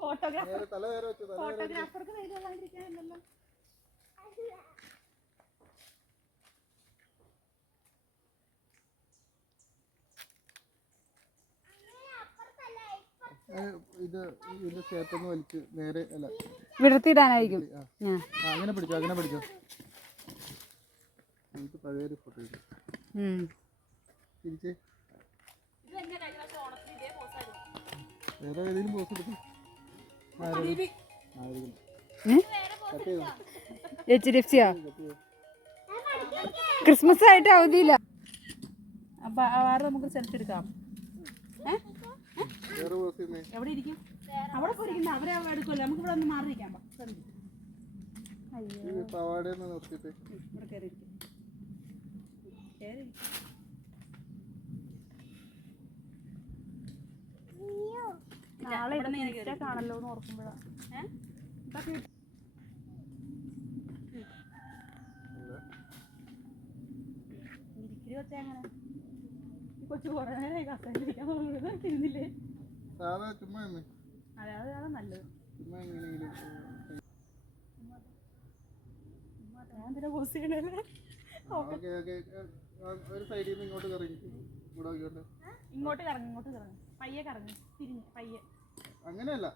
Photographer. ഫോട്ടോഗ്രാഫർക്ക് ആ, ഇത് ഇതിന്റെ ചേർത്തൊന്ന് വലിച്ച് നേരെ അല്ല. വിടർത്തിയിടാനായിരിക്കും. അങ്ങനെ പിടിച്ചോ അങ്ങനെ പിടിച്ചോ. നമുക്ക് പഴയൊരു ഫോട്ടോ. തിരിച്ച്. വേറെ ഏതെങ്കിലും പോസ് എടുക്കും. എച്ച് ഡി എഫ് സിയാ ക്രിസ്മസ് ആയിട്ട് അവധിയില്ല. അപ്പൊ ആറ് നമുക്ക് സെൽഫി എടുക്കാം. ഏ? വേറെ പോസ് എവിടെ ഇരിക്കും? അവിടെ പോയിരിക്കുന്ന അവരെ അവിടെ എടുക്കുമല്ലോ. നമുക്ക് ഇവിടെ ഒന്ന് മാറിയിരിക്കാം ഇവിടെ കയറി ഇരിക്കും കയറി ഇരിക്ക്. നാളെ ഇവിടെ കാണല്ലോ എന്ന് ഓർക്കുമ്പോഴാണ് ഏ? ഇതൊക്കെ ഇട്ട് ഇരിക്കൽ വെച്ചാ എങ്ങനെ ഈ കൊച്ചു കുറേ നേരമായി കസേരയിലിരിക്കാൻ തുടങ്ങിയത് തിരിഞ്ഞില്ലേ സാധാ ചുമ്മാ തന്നെ അതെ അത് അതാണ് നല്ലത് ചുമ്മാ എങ്ങനെയെങ്കിലും ഞാൻ എന്തിനാ പോസ്റ്റ് ചെയ്യണല്ലേ ഓക്കെ ഓക്കെ ഒരു സൈഡിൽ നിന്ന് ഇങ്ങോട്ട് കറങ്ങി ഇവിടെ നോക്കിയോട്ടെ ഇങ്ങോട്ട് കറങ്ങി ഇങ്ങോട്ട് കറങ്ങി. പയ്യെ കറങ്ങി തിരിഞ്ഞ് പയ്യെ. അങ്ങനെയല്ല.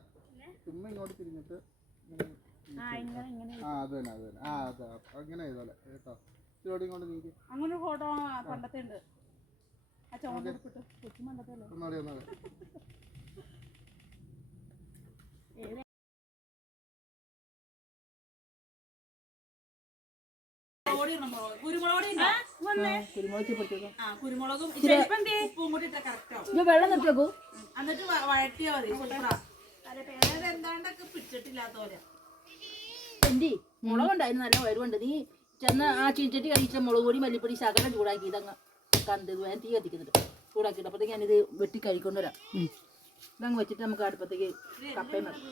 ചുമ്മാ ഇങ്ങോട്ട് തിരിഞ്ഞിട്ട് ആ ഇങ്ങനെ ഇങ്ങനെ ആ അത് തന്നെ അത് തന്നെ. ആ അതെ അങ്ങനെ ചെയ്തോലെ കേട്ടോ. ഇച്ചിരി ഇങ്ങോട്ട് നീക്കി. അങ്ങനെ ഫോട്ടോ പണ്ടത്തെ ഉണ്ട് ഒന്നോടെ ഒന്നോടെ കുരുമുളക് വെള്ളം നിർത്തിയേക്കൂ. എന്നിട്ട് വഴട്ടിയാ മതി. പേരത് എന്താണ്ടൊക്കെ പിടിച്ചിട്ടില്ലാത്ത പോലെ എന്റെ മുളകുണ്ടായിരുന്നു നല്ല വരുവുണ്ട് നീ ചെന്ന് ആ ചീച്ചട്ടി കഴിച്ച മുളക് പൊടി മല്ലിപ്പൊടി ശകലം ചൂടാക്കി ഇതങ്ങ് കണ്ട് ഞാൻ തീ കത്തിക്കുന്നുണ്ട്. ചൂടാക്കിയിട്ട് അപ്പോഴത്തേക്ക് ഞാനിത് വെട്ടി കഴിക്കൊണ്ടുവരാം ഇതങ്ങ് വെച്ചിട്ട് നമുക്ക് അടുപ്പത്തേക്ക് കപ്പയും വെക്കാം.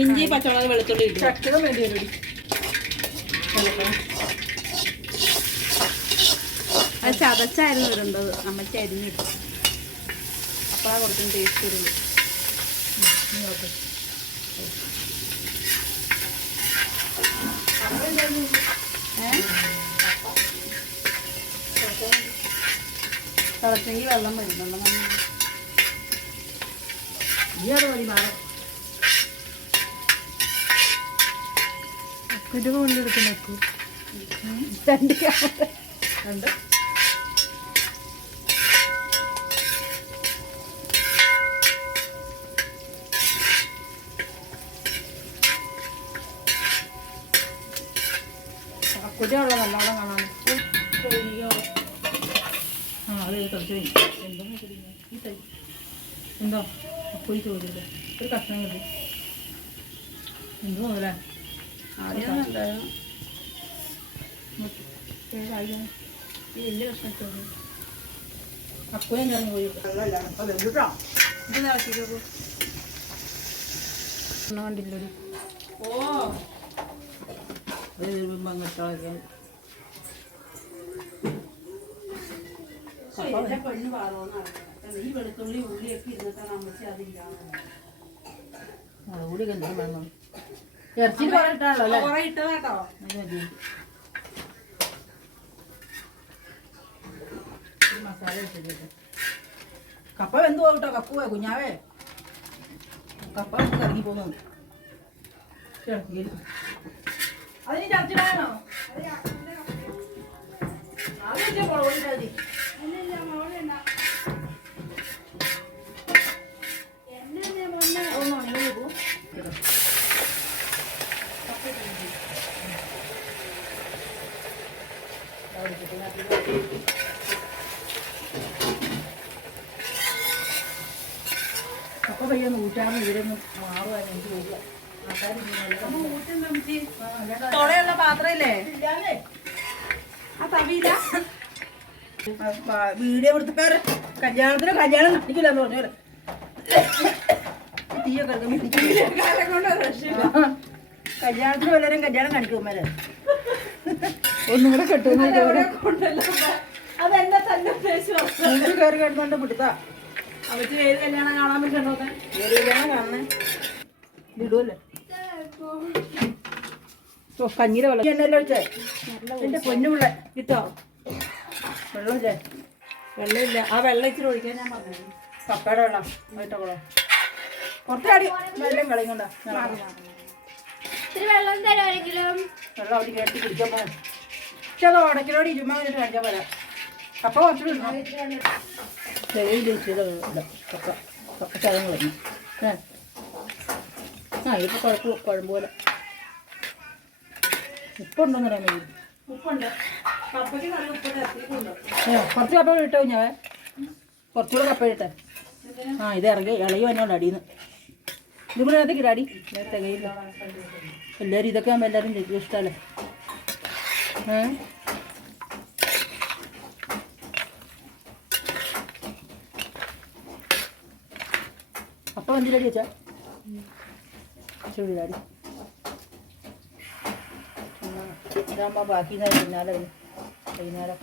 ഇഞ്ചി പച്ചമുളക് വെളുത്തുള്ളി ഇട്ടു ചക്കകം വേണ്ടി വരും. അത് ചതച്ചായിരുന്നു ഇടേണ്ടത്. നമ്മൾ അരിഞ്ഞിട്ടു. അപ്പാ കുറച്ചും ടേസ്റ്റ് വരുള്ളൂ തിളച്ചെങ്കിൽ വെള്ളം വരും. വെള്ളം വന്നു ഈ അത് മതി മാറും. ഇത് നോക്കൂ രണ്ട് നല്ലോണം കാണാൻ ആ അത് കുറച്ച് എന്തോ എന്തോ? ചോദിച്ചത് ഒരു കഷ്ണം കിട്ടി എന്തോ മുതലാ? അപ്പോഴും കറങ്ങി പോയി കണ്ടില്ലൊരു ഓ അങ്ങോട്ട് എന്റെ പെണ്ണ് പാറോന്നാണ് ഈ വെളുത്തുള്ളി ഉള്ളിയൊക്കെ ഇരുന്നിട്ടാണ് അമ്മച്ചി അതില്ലാന്ന് ഉള്ളി കണ്ടു? വേണം ഇറച്ചി കുറെ ഇട്ടാണല്ലോ അല്ലേ കുറെ ഇട്ടതാട്ടോ മസാല ഇട്ടിട്ട് കപ്പ വെന്ത് പോകട്ടോ കപ്പുവേ കുഞ്ഞാവേ കപ്പ വെച്ച് ഇറങ്ങി പോന്നു അതിന് ചർച്ചിടാനോ അത് മുളക് പൊടി ഇട്ടാ മതി. ഒന്ന് ഉണങ്ങി വെക്കൂ. കേട്ടോ. അവിടെ ഇട്ടിട്ട് ഇതിനകത്ത് അപ്പൊ പയ്യ നൂറ്റാണ് ഇവരൊന്നും മാറുവാൻ എനിക്ക് വരിക തുളയുള്ള പാത്രമില്ലേ? ആ തവിയില്ല വീഡിയോ എടുത്തക്കാര് കല്യാണത്തിന് കല്യാണം കാണിക്കില്ല എന്ന് പറഞ്ഞാൽ തീയൊക്കെ. കല്യാണത്തിന് വല്ലവരും കല്യാണം കാണിക്കും മേലെ ഒന്നും കൂടെ കെട്ടുന്ന കയറി കിടന്നുകൊണ്ട് പിടുത്താ. അവർക്ക് ഏത് കല്യാണം കാണാൻ പറ്റണോന്ന് കയറി കല്യാണം കാണണേ ഇടുവല്ലേ ഓ കഞ്ഞീരെ വെള്ളം. എണ്ണല്ലോ വെച്ചേ? എന്റെ പൊന്നുപിള്ള കിട്ടോ? വെള്ളമില്ലേ? വെള്ളമില്ല. ആ വെള്ളം ഇച്ചിരി ഒഴിക്കാൻ ഞാൻ പറഞ്ഞു. കപ്പയുടെ വെള്ളം. ആയിട്ടോ കുളം കുറച്ചാടി വെള്ളം കളയുന്നുണ്ടാ കൊണ്ടാ. വെള്ളം അവിടെ കേട്ടി പിടിക്കാൻ പോകാൻ പക്ഷെ അത് ഉടക്കിലോട് ഇരുമ്പ വന്നിട്ട് കാണിക്കാൻ വരാം കപ്പ കുറച്ചുകൂടി ഇടണം ചെറിയ കപ്പ ആ ഇതിപ്പോൾ കുഴപ്പം കുഴമ്പ് പോലെ. ഉപ്പുണ്ടോന്ന് പറയാൻ വേണ്ടി ഉപ്പുണ്ട് കുറച്ച് കപ്പ ഇട്ടോ ഞാൻ കുറച്ചുകൂടെ കപ്പ ഇട്ടെ ആ ഇത് ഇറങ്ങി ഇളകി വന്നോണ്ട് അടിയിൽ നിന്ന് ഇതും കൂടെ ഇടാടി. തികയില്ല. എല്ലാവരും ഇതൊക്കെ ആകുമ്പോൾ എല്ലാവരും ഇഷ്ടമല്ലേ അപ്പം എന്തിലടി വെച്ചാ? ഇടാടി ഇതാകുമ്പോൾ ബാക്കി പിന്നാലെ വൈകുന്നേരം.